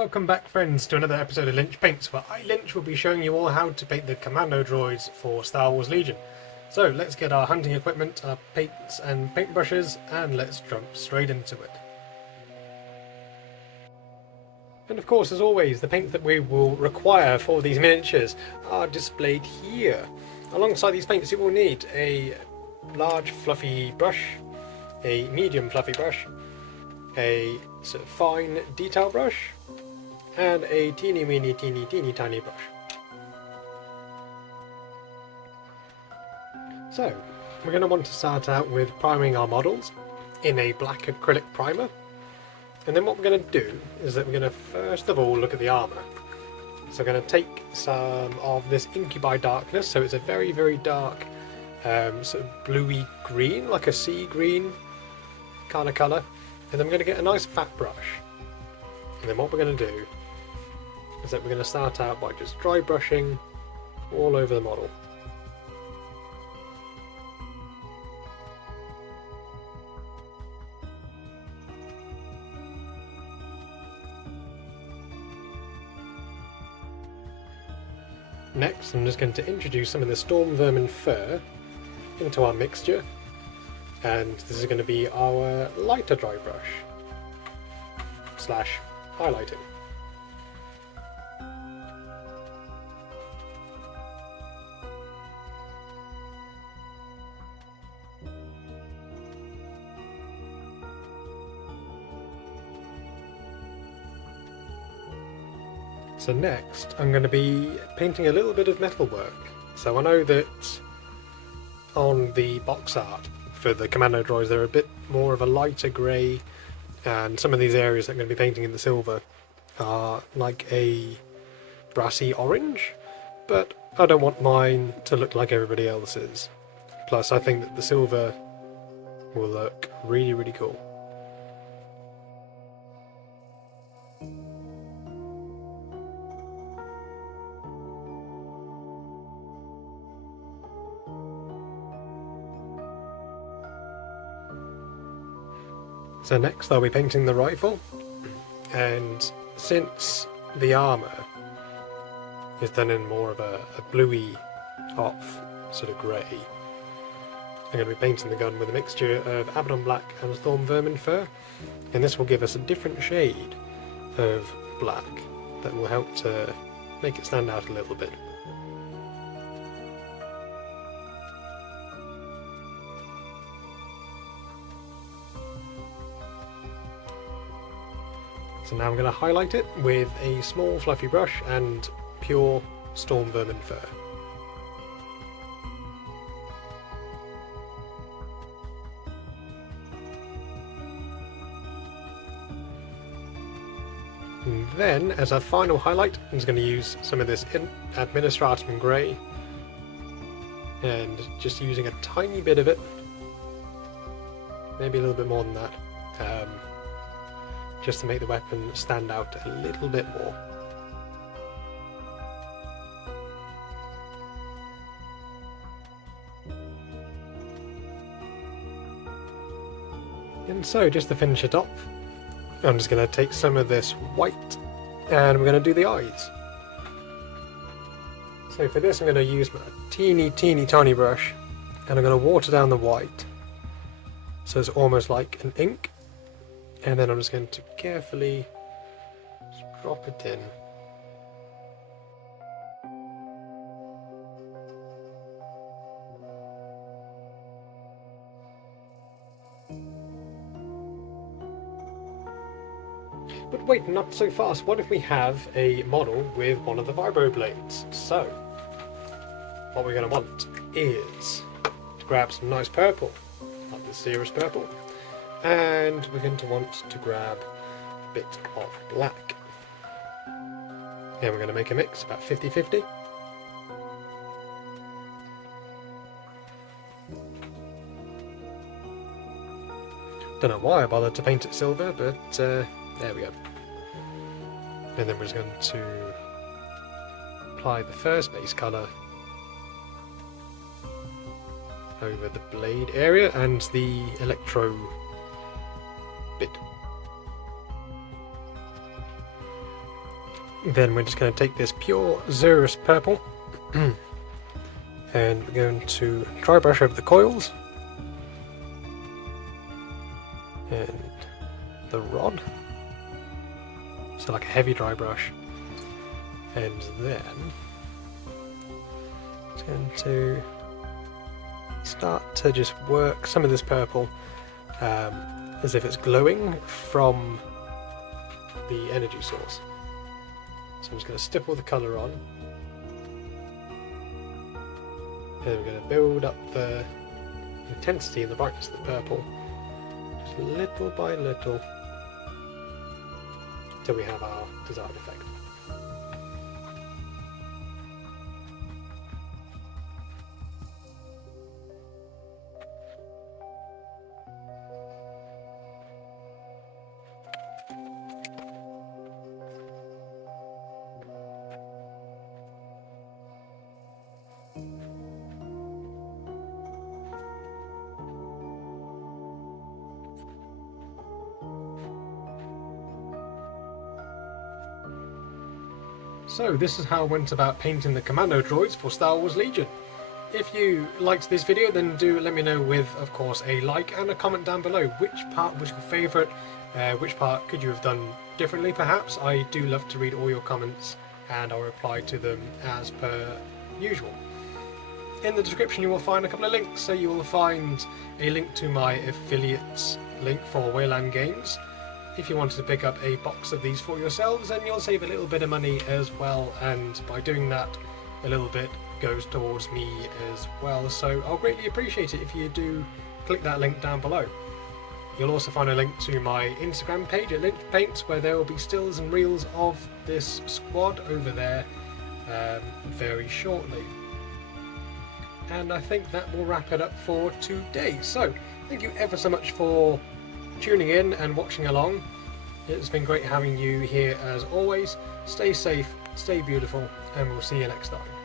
Welcome back, friends, to another episode of Lynch Paints, where I, Lynch, will be showing you all how to paint the Commando Droids for Star Wars Legion. So let's get our hunting equipment, our paints and paintbrushes, and let's jump straight into it. And of course, as always, the paints that we will require for these miniatures are displayed here. Alongside these paints you will need a large fluffy brush, a medium fluffy brush, a sort of fine detail brush, and a teeny tiny brush. So, we're going to want to start out with priming our models in a black acrylic primer. And then what we're going to do is that we're going to first of all look at the armour. So we're going to take some of this Incubi Darkness, so it's a very dark sort of bluey green, like a sea green kind of colour. And then we're going to get a nice fat brush. And then what we're going to do is that we're going to start out by just dry brushing all over the model. Next, I'm just going to introduce some of the Storm Vermin fur into our mixture, and this is going to be our lighter dry brush / highlighting. So next, I'm going to be painting a little bit of metalwork. So I know that on the box art for the Commando Droids they're a bit more of a lighter grey, and some of these areas that I'm going to be painting in the silver are like a brassy orange, but I don't want mine to look like everybody else's. Plus I think that the silver will look really cool. So next I'll be painting the rifle, and since the armour is done in more of a bluey off sort of grey, I'm going to be painting the gun with a mixture of Abaddon Black and Storm Vermin fur, and this will give us a different shade of black that will help to make it stand out a little bit. So now I'm going to highlight it with a small fluffy brush and pure Storm Vermin fur. And then, as a final highlight, I'm just going to use some of this Administratum Grey, and just using a tiny bit of it, maybe a little bit more than that, just to make the weapon stand out a little bit more. And so, just to finish it off, I'm just going to take some of this white and we're going to do the eyes. So for this I'm going to use my teeny tiny brush, and I'm going to water down the white so it's almost like an ink. And then I'm just going to carefully just drop it in. But wait, not so fast. What if we have a model with one of the Vibroblades? So, what we're going to want is to grab some nice purple, like the Cirrus purple. And we're going to want to grab a bit of black. And we're going to make a mix, about 50-50. Don't know why I bothered to paint it silver, but there we go. And then we're just going to apply the first base colour over the blade area and the electro bit. Then we're just going to take this pure Xerus purple and we're going to dry brush over the coils and the rod, so like a heavy dry brush, and then it's going to start to just work some of this purple as if it's glowing from the energy source. So I'm just going to stipple the colour on, and we're going to build up the intensity and the brightness of the purple, just little by little, till we have our desired effect. So this is how I went about painting the Commando Droids for Star Wars Legion. If you liked this video, then do let me know with, of course, a like and a comment down below. Which part was your favourite? Which part could you have done differently perhaps? I do love to read all your comments and I'll reply to them as per usual. In the description you will find a couple of links. So you will find a link to my affiliates link for Wayland Games. If you wanted to pick up a box of these for yourselves, then you'll save a little bit of money as well, and by doing that a little bit goes towards me as well, so I'll greatly appreciate it if you do click that link down below. You'll also find a link to my Instagram page at Lynch Paints, where there will be stills and reels of this squad over there very shortly. And I think that will wrap it up for today. So thank you ever so much for tuning in and watching along. It's been great having you here as always. Stay safe, stay beautiful, and we'll see you next time.